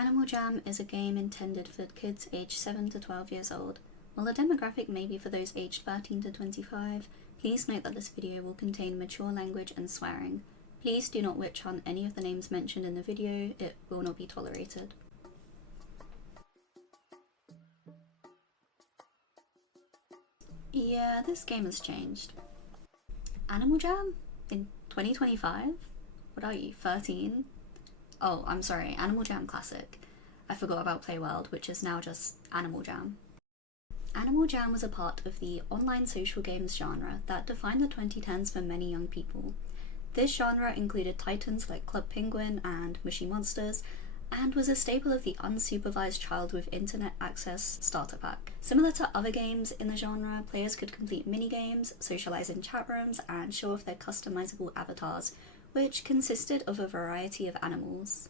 Animal Jam is a game intended for kids aged 7 to 12 years old. While the demographic may be for those aged 13 to 25, please note that this video will contain mature language and swearing. Please do not witch hunt any of the names mentioned in the video, it will not be tolerated. Yeah, this game has changed. Animal Jam? In 2025? What are you, 13? Oh, I'm sorry, Animal Jam Classic. I forgot about Playworld, which is now just Animal Jam. Animal Jam was a part of the online social games genre that defined the 2010s for many young people. This genre included titles like Club Penguin and Mushy Monsters, and was a staple of the unsupervised child with internet access starter pack. Similar to other games in the genre, players could complete minigames, socialize in chat rooms, and show off their customizable avatars, which consisted of a variety of animals.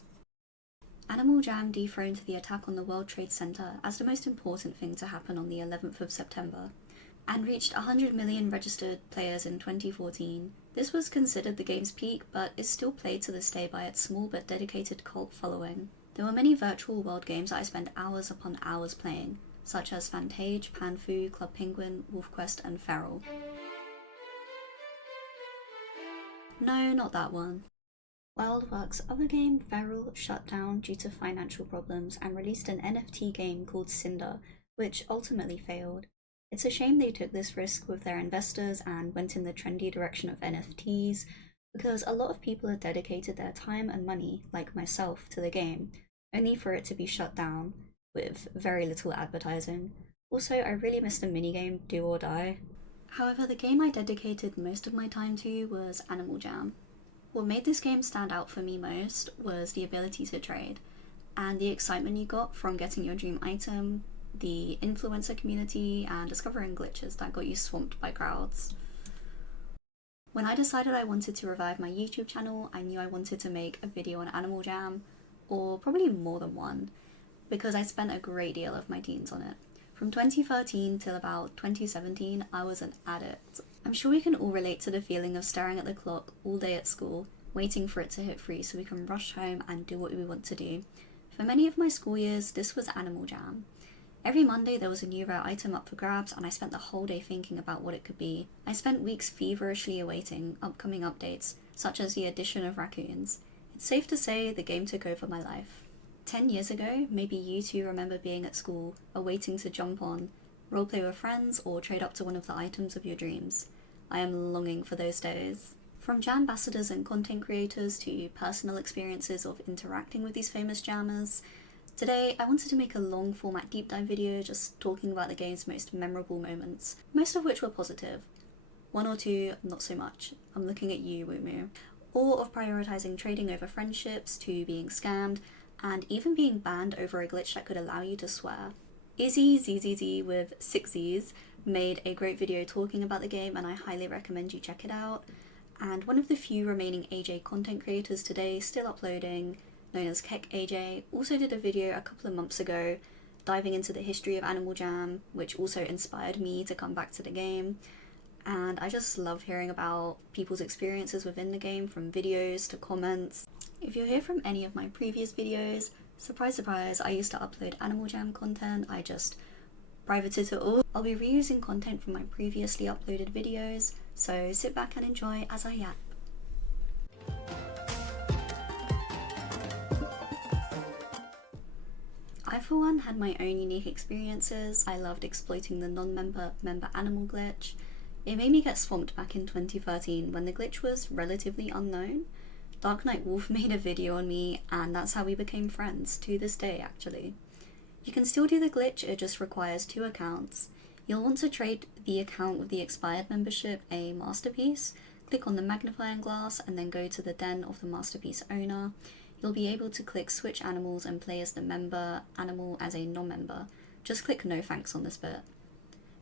Animal Jam dethroned the attack on the World Trade Center as the most important thing to happen on the 11th of September, and reached 100 million registered players in 2014. This was considered the game's peak, but is still played to this day by its small but dedicated cult following. There were many virtual world games that I spent hours upon hours playing, such as Fantage, Panfu, Club Penguin, WolfQuest, and Feral. No, not that one. WildWorks' other game, Feral, shut down due to financial problems and released an NFT game called Cinder, which ultimately failed. It's a shame they took this risk with their investors and went in the trendy direction of NFTs, because a lot of people had dedicated their time and money, like myself, to the game, only for it to be shut down, with very little advertising. Also, I really missed the minigame Do or Die. However, the game I dedicated most of my time to was Animal Jam. What made this game stand out for me most was the ability to trade, and the excitement you got from getting your dream item, the influencer community, and discovering glitches that got you swamped by crowds. When I decided I wanted to revive my YouTube channel, I knew I wanted to make a video on Animal Jam, or probably more than one, because I spent a great deal of my teens on it. From 2013 till about 2017, I was an addict. I'm sure we can all relate to the feeling of staring at the clock all day at school, waiting for it to hit 3 so we can rush home and do what we want to do. For many of my school years, this was Animal Jam. Every Monday there was a new rare item up for grabs, and I spent the whole day thinking about what it could be. I spent weeks feverishly awaiting upcoming updates, such as the addition of raccoons. It's safe to say the game took over my life. 10 years ago, maybe you too remember being at school, awaiting to jump on, roleplay with friends, or trade up to one of the items of your dreams. I am longing for those days. From jam ambassadors and content creators to personal experiences of interacting with these famous jammers, today I wanted to make a long format deep dive video just talking about the game's most memorable moments, most of which were positive. One or two, not so much. I'm looking at you, Wumu. Or of prioritizing trading over friendships to being scammed, and even being banned over a glitch that could allow you to swear. Izzy ZZZ with 6 Z's made a great video talking about the game, and I highly recommend you check it out. And one of the few remaining AJ content creators today still uploading, known as Keck AJ, also did a video a couple of months ago diving into the history of Animal Jam, which also inspired me to come back to the game. And I just love hearing about people's experiences within the game, from videos to comments. If you'll hear from any of my previous videos, surprise surprise, I used to upload Animal Jam content, I just privated it all. I'll be reusing content from my previously uploaded videos, so sit back and enjoy as I yap. I for one had my own unique experiences. I loved exploiting the non-member member animal glitch. It made me get swamped back in 2013 when the glitch was relatively unknown. Dark Knight Wolf made a video on me, and that's how we became friends, to this day actually. You can still do the glitch, it just requires 2 accounts. You'll want to trade the account with the expired membership a masterpiece, click on the magnifying glass and then go to the den of the masterpiece owner. You'll be able to click switch animals and play as the member animal as a non-member. Just click no thanks on this bit.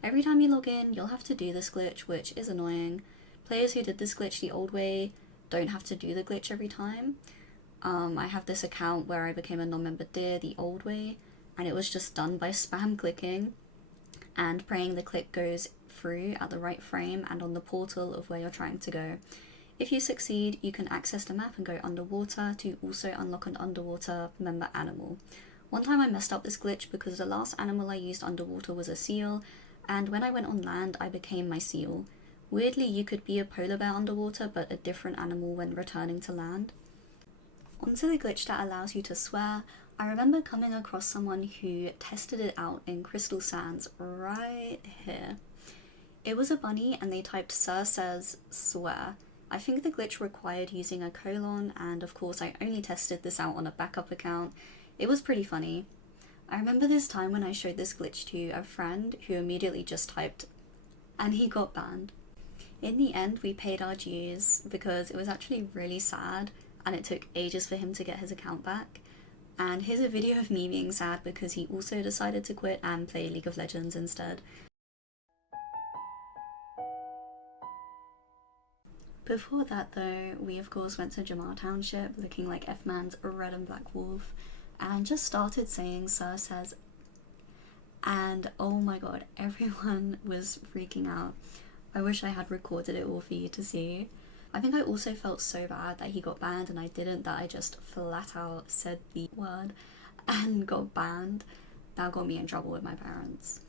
Every time you log in, you'll have to do this glitch, which is annoying. Players who did this glitch the old way don't have to do the glitch every time. I have this account where I became a non-member deer the old way, and it was just done by spam clicking and praying the click goes through at the right frame and on the portal of where you're trying to go. If you succeed, you can access the map and go underwater to also unlock an underwater member animal. One time I messed up this glitch because the last animal I used underwater was a seal, and when I went on land I became my seal. Weirdly, you could be a polar bear underwater but a different animal when returning to land. Onto the glitch that allows you to swear. I remember coming across someone who tested it out in Crystal Sands right here. It was a bunny and they typed "Sir says swear." I think the glitch required using a colon, and of course I only tested this out on a backup account. It was pretty funny. I remember this time when I showed this glitch to a friend who immediately just typed, and he got banned. In the end, we paid our dues because it was actually really sad and it took ages for him to get his account back. And here's a video of me being sad because he also decided to quit and play League of Legends instead. Before that though, we of course went to Jamar Township looking like F-Man's red and black wolf and just started saying "Sir says," and oh my god, everyone was freaking out. I wish I had recorded it all for you to see. I think I also felt so bad that he got banned and I didn't, that I just flat out said the word and got banned. That got me in trouble with my parents.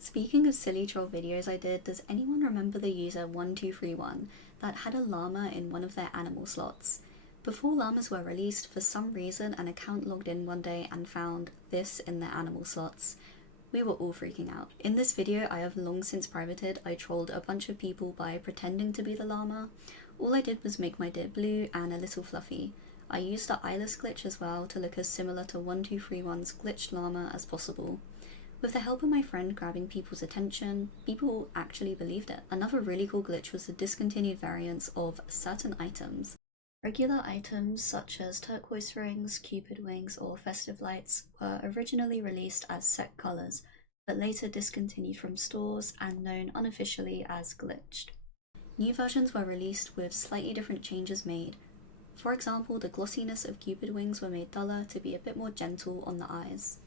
Speaking of silly troll videos I did, does anyone remember the user 1231 that had a llama in one of their animal slots? Before llamas were released, for some reason an account logged in one day and found this in their animal slots. We were all freaking out. In this video I have long since privated, I trolled a bunch of people by pretending to be the llama. All I did was make my deer blue and a little fluffy. I used the eyeless glitch as well to look as similar to 1231's glitched llama as possible. With the help of my friend grabbing people's attention, people actually believed it. Another really cool glitch was the discontinued variants of certain items. Regular items such as turquoise rings, cupid wings, or festive lights were originally released as set colours, but later discontinued from stores and known unofficially as glitched. New versions were released with slightly different changes made. For example, the glossiness of cupid wings were made duller to be a bit more gentle on the eyes.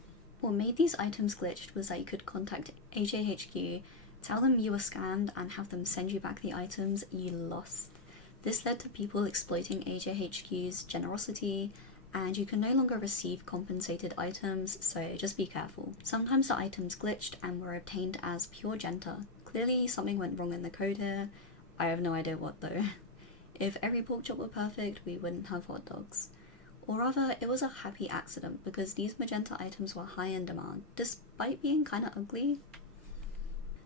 What made these items glitched was that you could contact AJHQ, tell them you were scammed, and have them send you back the items you lost. This led to people exploiting AJHQ's generosity, and you can no longer receive compensated items, so just be careful. Sometimes the items glitched and were obtained as pure Genta. Clearly something went wrong in the code here. I have no idea what though. If every pork chop were perfect, we wouldn't have hot dogs. Or rather, it was a happy accident because these magenta items were high in demand, despite being kinda ugly.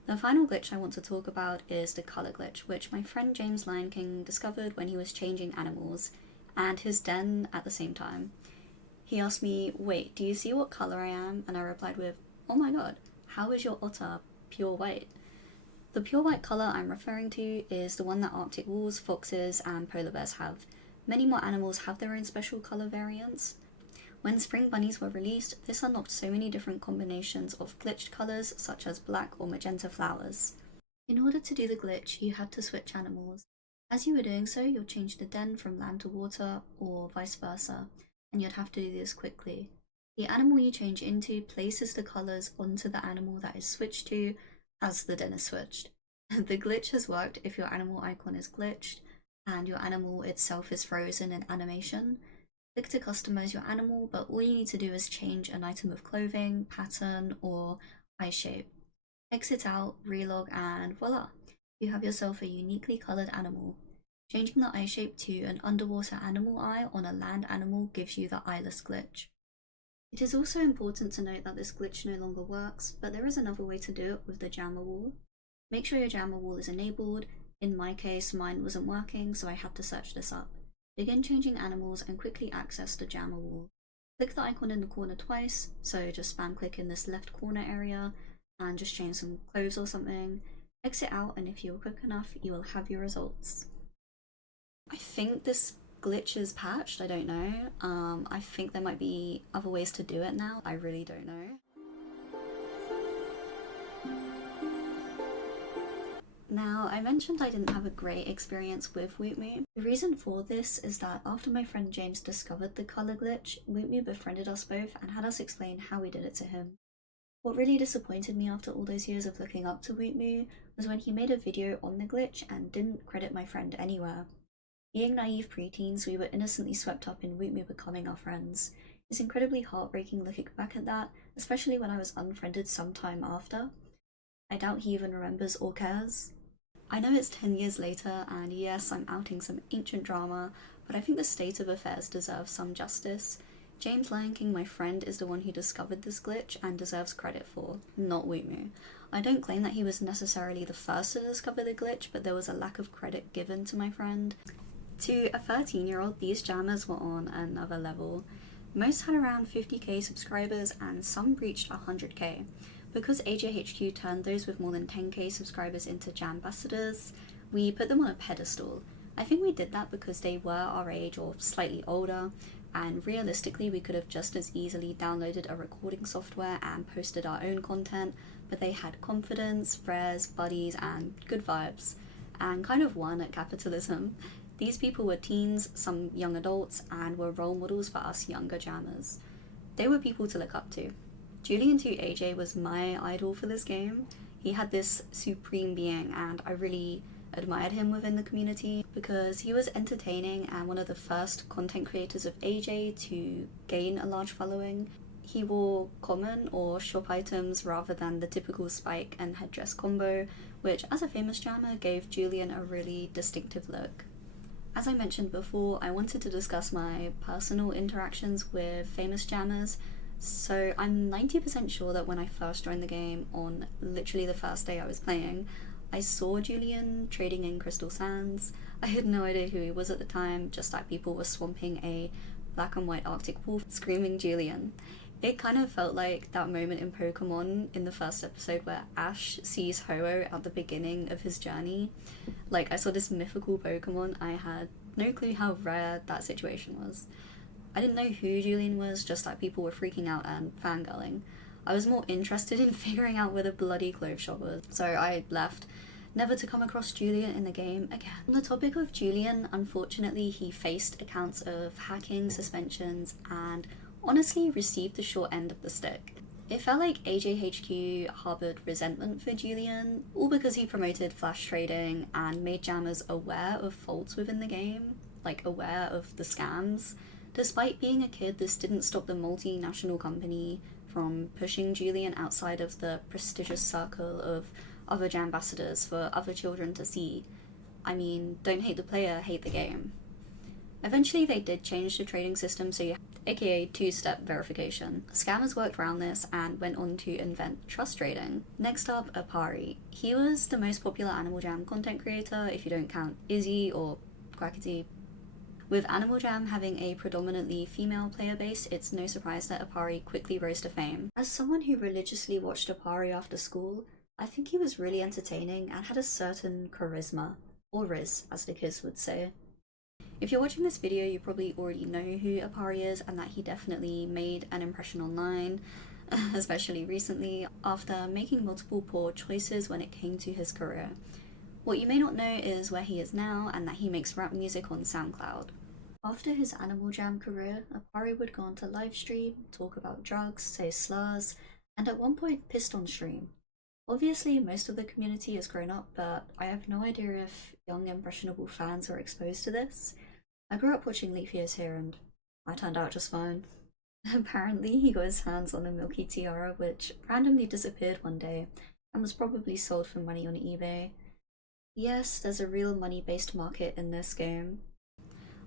The final glitch I want to talk about is the colour glitch, which my friend James Lion King discovered when he was changing animals, and his den at the same time. He asked me, "Wait, do you see what colour I am?" And I replied with, "Oh my god, how is your otter pure white?" The pure white colour I'm referring to is the one that Arctic wolves, foxes, and polar bears have. Many more animals have their own special colour variants. When spring bunnies were released, this unlocked so many different combinations of glitched colours such as black or magenta flowers. In order to do the glitch, you had to switch animals. As you were doing so, you'll change the den from land to water or vice versa, and you'd have to do this quickly. The animal you change into places the colours onto the animal that is switched to as the den is switched. The glitch has worked if your animal icon is glitched, and your animal itself is frozen in animation. Click to customize your animal, but all you need to do is change an item of clothing, pattern, or eye shape. Exit out, relog, and voila! You have yourself a uniquely colored animal. Changing the eye shape to an underwater animal eye on a land animal gives you the eyeless glitch. It is also important to note that this glitch no longer works, but there is another way to do it with the jammer wall. Make sure your jammer wall is enabled. In my case, mine wasn't working, so I had to search this up. Begin changing animals and quickly access the jammer wall. Click the icon in the corner twice, so just spam click in this left corner area and just change some clothes or something. Exit out, and if you're quick enough, you will have your results. I think this glitch is patched, I don't know. I think there might be other ways to do it now. I really don't know. Now, I mentioned I didn't have a great experience with Wootmoo. The reason for this is that after my friend James discovered the colour glitch, Wootmoo befriended us both and had us explain how we did it to him. What really disappointed me after all those years of looking up to Wootmoo was when he made a video on the glitch and didn't credit my friend anywhere. Being naive preteens, we were innocently swept up in Wootmoo becoming our friends. It's incredibly heartbreaking looking back at that, especially when I was unfriended sometime after. I doubt he even remembers or cares. I know it's 10 years later, and yes, I'm outing some ancient drama, but I think the state of affairs deserves some justice. James Lion King, my friend, is the one who discovered this glitch and deserves credit for, not Wootmoo. I don't claim that he was necessarily the first to discover the glitch, but there was a lack of credit given to my friend. To a 13-year-old, these jammers were on another level. Most had around 50k subscribers and some reached 100k. Because AJHQ turned those with more than 10k subscribers into Jambassadors, we put them on a pedestal. I think we did that because they were our age or slightly older, and realistically we could have just as easily downloaded a recording software and posted our own content, but they had confidence, friends, buddies, and good vibes, and kind of won at capitalism. These people were teens, some young adults, and were role models for us younger jammers. They were people to look up to. Julian2AJ was my idol for this game. He had this supreme being, and I really admired him within the community because he was entertaining and one of the first content creators of AJ to gain a large following. He wore common or shop items rather than the typical spike and headdress combo, which as a famous jammer gave Julian a really distinctive look. As I mentioned before, I wanted to discuss my personal interactions with famous jammers. So I'm 90% sure that when I first joined the game, on literally the first day I was playing, I saw Julian trading in Crystal Sands. I had no idea who he was at the time, just that people were swamping a black and white Arctic wolf screaming Julian. It kind of felt like that moment in Pokemon in the first episode where Ash sees Ho-Oh at the beginning of his journey. Like, I saw this mythical Pokemon, I had no clue how rare that situation was. I didn't know who Julian was, just that people were freaking out and fangirling. I was more interested in figuring out where the bloody clothes shop was, so I left, never to come across Julian in the game again. On the topic of Julian, unfortunately he faced accounts of hacking, suspensions, and honestly received the short end of the stick. It felt like AJHQ harbored resentment for Julian, all because he promoted flash trading and made jammers aware of faults within the game, like aware of the scams. Despite being a kid, this didn't stop the multinational company from pushing Julian outside of the prestigious circle of other Jambassadors for other children to see. I mean, don't hate the player, hate the game. Eventually they did change the trading system, so aka two-step verification. Scammers worked around this and went on to invent trust trading. Next up, Apari. He was the most popular Animal Jam content creator if you don't count Izzy or Quackity. With Animal Jam having a predominantly female player base, it's no surprise that Apari quickly rose to fame. As someone who religiously watched Apari after school, I think he was really entertaining and had a certain charisma, or riz, as the kids would say. If you're watching this video, you probably already know who Apari is and that he definitely made an impression online, especially recently, after making multiple poor choices when it came to his career. What you may not know is where he is now and that he makes rap music on SoundCloud. After his Animal Jam career, Apari would go on to livestream, talk about drugs, say slurs, and at one point pissed on stream. Obviously, most of the community has grown up, but I have no idea if young impressionable fans are exposed to this. I grew up watching Leaf Years here and I turned out just fine. Apparently, he got his hands on a Milky Tiara which randomly disappeared one day and was probably sold for money on eBay. Yes, there's a real money-based market in this game.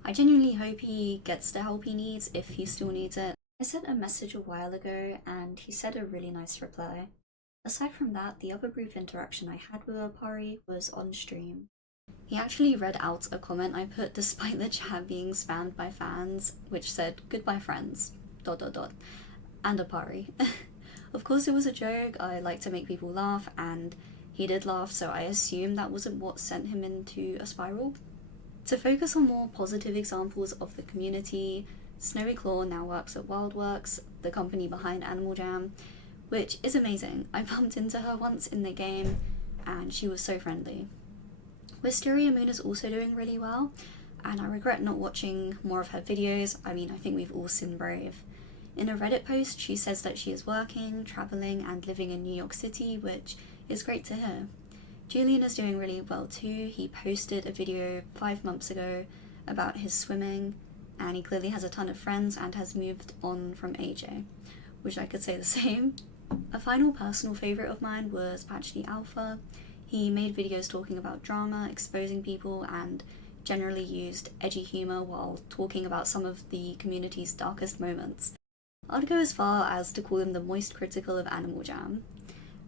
I genuinely hope he gets the help he needs if he still needs it. I sent a message a while ago and he said a really nice reply. Aside from that, the other brief interaction I had with Apari was on stream. He actually read out a comment I put despite the chat being spammed by fans, which said, "Goodbye friends, ... and Apari." Of course it was a joke, I like to make people laugh, and he did laugh, so I assume that wasn't what sent him into a spiral. To focus on more positive examples of the community, Snowy Claw now works at WildWorks, the company behind Animal Jam, which is amazing. I bumped into her once in the game, and she was so friendly. Wisteria Moon is also doing really well, and I regret not watching more of her videos. I mean, I think we've all sinned brave. In a Reddit post, she says that she is working, travelling, and living in New York City, which is great to hear. Julian is doing really well too. He posted a video 5 months ago about his swimming, and he clearly has a ton of friends and has moved on from AJ, which I could say the same. A final personal favourite of mine was Patchy Alpha. He made videos talking about drama, exposing people, and generally used edgy humour while talking about some of the community's darkest moments. I'd go as far as to call him the moist critical of Animal Jam.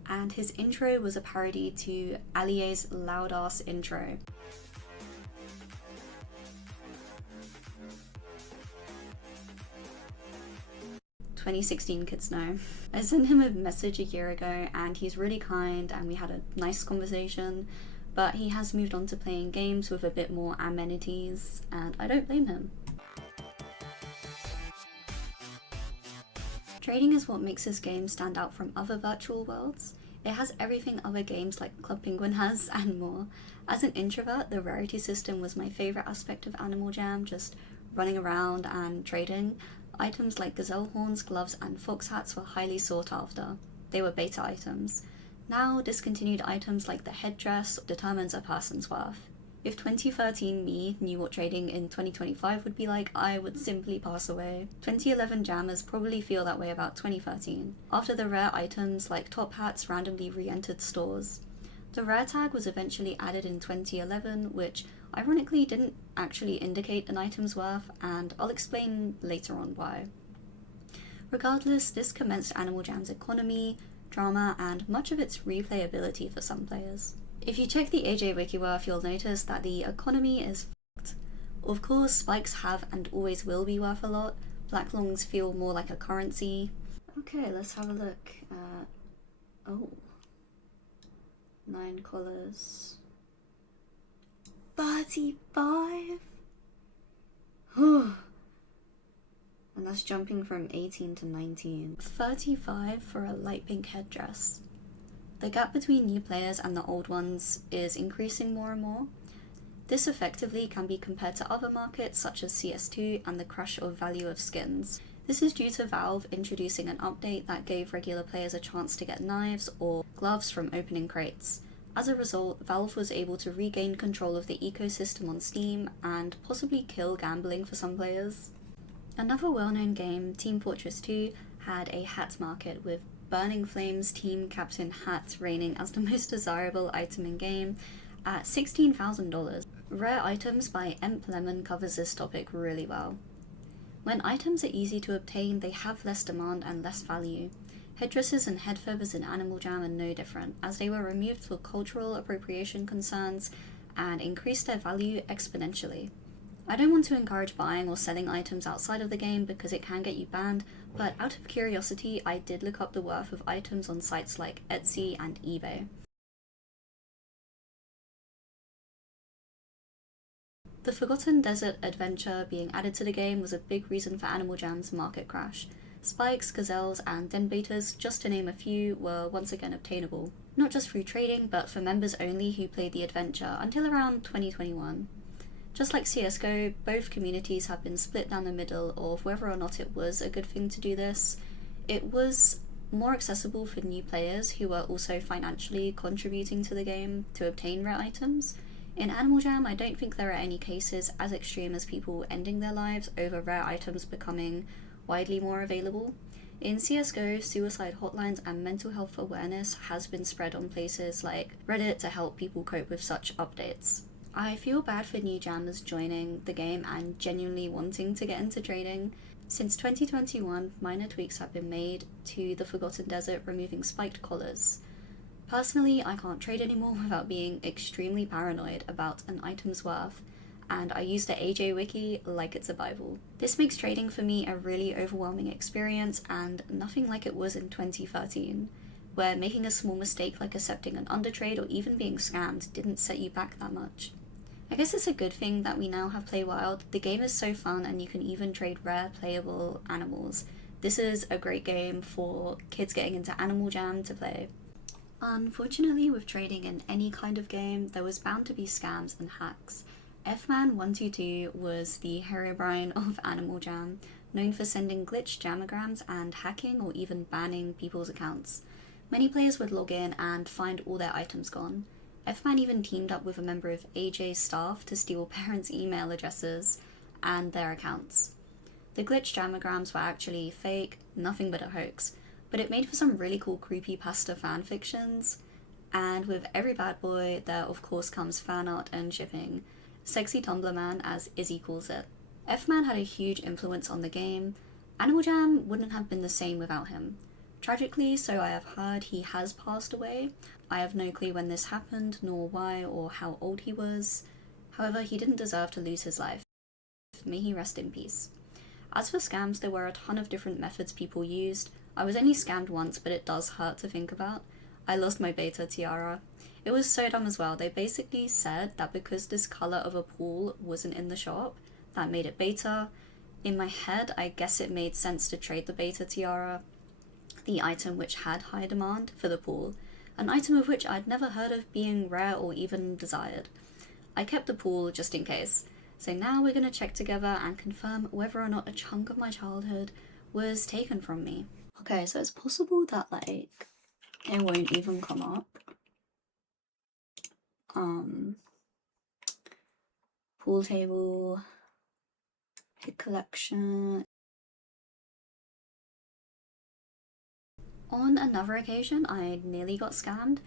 And his intro was a parody to Aliyah's loud ass intro. "2016 kids know." I sent him a message a year ago and he's really kind and we had a nice conversation, but he has moved on to playing games with a bit more amenities and I don't blame him. Trading is what makes this game stand out from other virtual worlds. It has everything other games like Club Penguin has and more. As an introvert, the rarity system was my favourite aspect of Animal Jam, just running around and trading. Items like gazelle horns, gloves and fox hats were highly sought after. They were beta items. Now, discontinued items like the headdress determines a person's worth. If 2013 me knew what trading in 2025 would be like, I would simply pass away. 2011 jammers probably feel that way about 2013, after the rare items like top hats randomly re-entered stores. The rare tag was eventually added in 2011, which ironically didn't actually indicate an item's worth, and I'll explain later on why. Regardless, this commenced Animal Jam's economy, drama, and much of its replayability for some players. If you check the AJ Wikiworth, you'll notice that the economy is fucked. Of course, spikes have and always will be worth a lot. Black longs feel more like a currency. Okay, let's have a look at... oh. 9 collars. 35? And that's jumping from 18 to 19. 35 for a light pink headdress. The gap between new players and the old ones is increasing more and more. This effectively can be compared to other markets such as CS2 and the crush of value of skins. This is due to Valve introducing an update that gave regular players a chance to get knives or gloves from opening crates. As a result, Valve was able to regain control of the ecosystem on Steam and possibly kill gambling for some players. Another well-known game, Team Fortress 2, had a hat market with Burning Flames Team Captain hat reigning as the most desirable item in game at $16,000. Rare Items by Emp Lemon covers this topic really well. When items are easy to obtain, they have less demand and less value. Headdresses and head feathers in Animal Jam are no different, as they were removed for cultural appropriation concerns and increased their value exponentially. I don't want to encourage buying or selling items outside of the game because it can get you banned, but out of curiosity I did look up the worth of items on sites like Etsy and eBay. The Forgotten Desert adventure being added to the game was a big reason for Animal Jam's market crash. Spikes, gazelles, and den betas, just to name a few, were once again obtainable, not just through trading, but for members only who played the adventure until around 2021. Just like CSGO, both communities have been split down the middle of whether or not it was a good thing to do this. It was more accessible for new players who were also financially contributing to the game to obtain rare items. In Animal Jam, I don't think there are any cases as extreme as people ending their lives over rare items becoming widely more available. In CSGO, suicide hotlines and mental health awareness has been spread on places like Reddit to help people cope with such updates. I feel bad for new jammers joining the game and genuinely wanting to get into trading. Since 2021, minor tweaks have been made to the Forgotten Desert, removing spiked collars. Personally, I can't trade anymore without being extremely paranoid about an item's worth, and I use the AJ Wiki like it's a Bible. This makes trading for me a really overwhelming experience and nothing like it was in 2013. Where making a small mistake like accepting an undertrade or even being scammed didn't set you back that much. I guess it's a good thing that we now have Play Wild. The game is so fun and you can even trade rare playable animals. This is a great game for kids getting into Animal Jam to play. Unfortunately, with trading in any kind of game, there was bound to be scams and hacks. Fman122 was the Herobrine of Animal Jam, known for sending glitched jamograms and hacking or even banning people's accounts. Many players would log in and find all their items gone. F-Man even teamed up with a member of AJ's staff to steal parents' email addresses and their accounts. The glitch jamograms were actually fake, nothing but a hoax, but it made for some really cool creepypasta fanfictions, and with every bad boy, there of course comes fan art and shipping. Sexy Tumblr Man, as Izzy calls it. F-Man had a huge influence on the game. Animal Jam wouldn't have been the same without him. Tragically, so I have heard, he has passed away. I have no clue when this happened, nor why, or how old he was. However, he didn't deserve to lose his life. May he rest in peace. As for scams, there were a ton of different methods people used. I was only scammed once, but it does hurt to think about. I lost my beta tiara. It was so dumb as well. They basically said that because this colour of a pool wasn't in the shop, that made it beta. In my head, I guess it made sense to trade the beta tiara, the item which had high demand, for the pool, an item of which I'd never heard of being rare or even desired. I kept the pool just in case. So now we're going to check together and confirm whether or not a chunk of my childhood was taken from me. Okay, so it's possible that, like, it won't even come up. Pool table, hit collection. On another occasion, I nearly got scammed.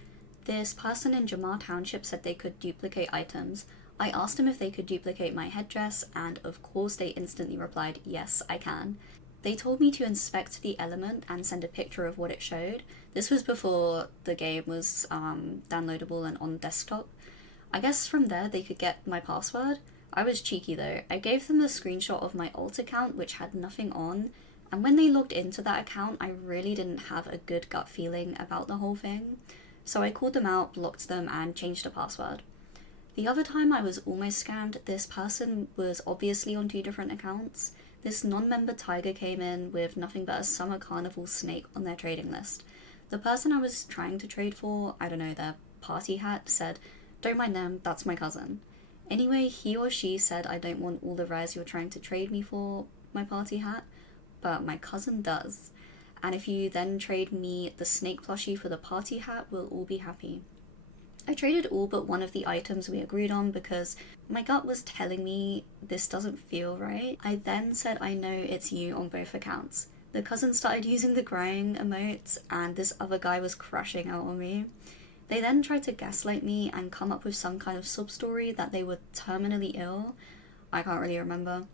This person in Jamar Township said they could duplicate items. I asked them if they could duplicate my headdress, and of course they instantly replied, yes, I can. They told me to inspect the element and send a picture of what it showed. This was before the game was downloadable and on desktop. I guess from there they could get my password. I was cheeky though. I gave them a screenshot of my alt account which had nothing on, and when they logged into that account I really didn't have a good gut feeling about the whole thing. So I called them out, blocked them, and changed the password. The other time I was almost scammed, this person was obviously on 2 different accounts. This non-member tiger came in with nothing but a summer carnival snake on their trading list. The person I was trying to trade for, I don't know, their party hat, said, "Don't mind them, that's my cousin." Anyway, he or she said I don't want all the rares you're trying to trade me for my party hat, but my cousin does. And if you then trade me the snake plushie for the party hat, we'll all be happy. I traded all but one of the items we agreed on because my gut was telling me this doesn't feel right. I then said I know it's you on both accounts. The cousin started using the crying emotes and this other guy was crashing out on me. They then tried to gaslight me and come up with some kind of sub-story that they were terminally ill. I can't really remember.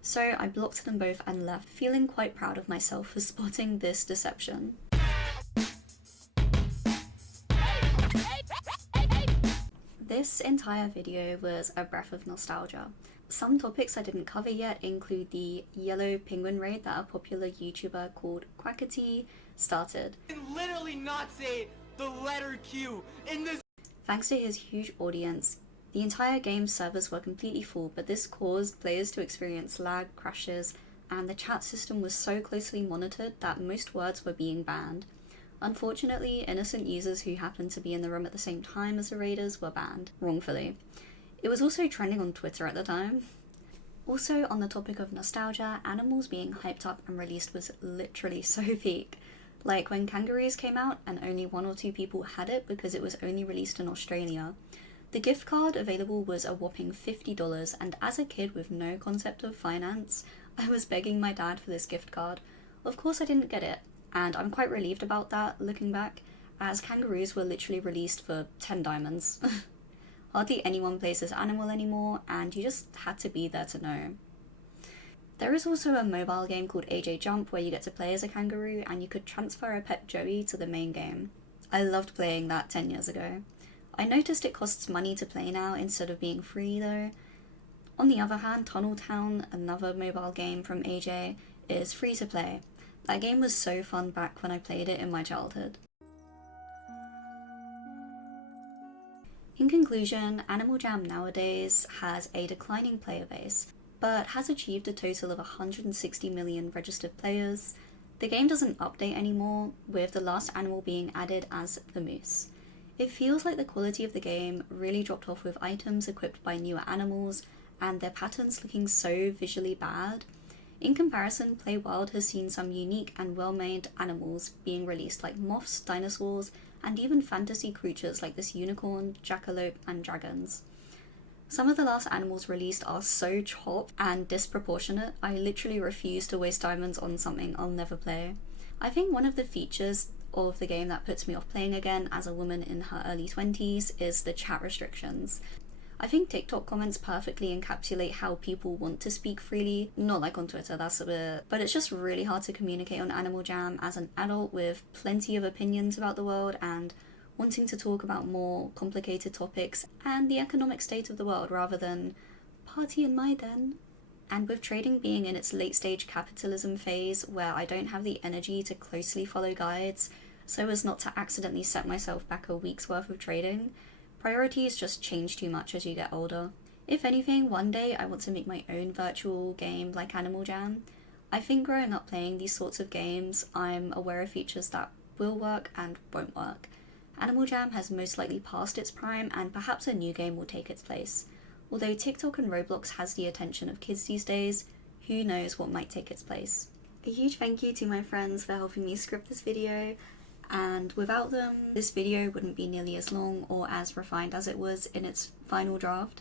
So I blocked them both and left, feeling quite proud of myself for spotting this deception. This entire video was a breath of nostalgia. Some topics I didn't cover yet include the yellow penguin raid that a popular YouTuber called Quackity started. You can literally not say the letter Q in this. Thanks to his huge audience, the entire game's servers were completely full, but this caused players to experience lag, crashes, and the chat system was so closely monitored that most words were being banned. Unfortunately, innocent users who happened to be in the room at the same time as the raiders were banned, wrongfully. It was also trending on Twitter at the time. Also, on the topic of nostalgia, Animals being hyped up and released was literally so peak. Like when Kangaroos came out and only 1 or 2 people had it because it was only released in Australia. The gift card available was a whopping $50, and as a kid with no concept of finance, I was begging my dad for this gift card. Of course I didn't get it, and I'm quite relieved about that looking back, as Kangaroos were literally released for 10 diamonds. Hardly anyone plays this animal anymore, and you just had to be there to know. There is also a mobile game called AJ Jump where you get to play as a kangaroo and you could transfer a pet Joey to the main game. I loved playing that 10 years ago. I noticed it costs money to play now instead of being free though. On the other hand, Tunnel Town, another mobile game from AJ, is free to play. That game was so fun back when I played it in my childhood. In conclusion, Animal Jam nowadays has a declining player base, but has achieved a total of 160 million registered players. The game doesn't update anymore, with the last animal being added as the moose. It feels like the quality of the game really dropped off with items equipped by newer animals, and their patterns looking so visually bad. In comparison, Play Wild has seen some unique and well-made animals being released like moths, dinosaurs, and even fantasy creatures like this unicorn, jackalope, and dragons. Some of the last animals released are so chopped and disproportionate, I literally refuse to waste diamonds on something I'll never play. I think one of the features of the game that puts me off playing again as a woman in her early 20s is the chat restrictions. I think TikTok comments perfectly encapsulate how people want to speak freely. Not like on Twitter, that's a bit... But it's just really hard to communicate on Animal Jam as an adult with plenty of opinions about the world and wanting to talk about more complicated topics and the economic state of the world rather than party in my den. And with trading being in its late stage capitalism phase where I don't have the energy to closely follow guides so as not to accidentally set myself back a week's worth of trading, priorities just change too much as you get older. If anything, one day I want to make my own virtual game like Animal Jam. I think growing up playing these sorts of games, I'm aware of features that will work and won't work. Animal Jam has most likely passed its prime and perhaps a new game will take its place. Although TikTok and Roblox has the attention of kids these days, who knows what might take its place. A huge thank you to my friends for helping me script this video, and without them, this video wouldn't be nearly as long or as refined as it was in its final draft,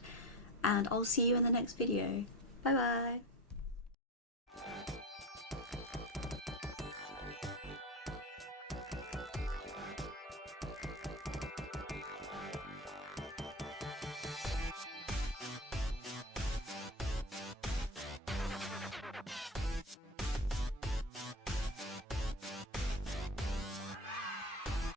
and I'll see you in the next video. Bye bye!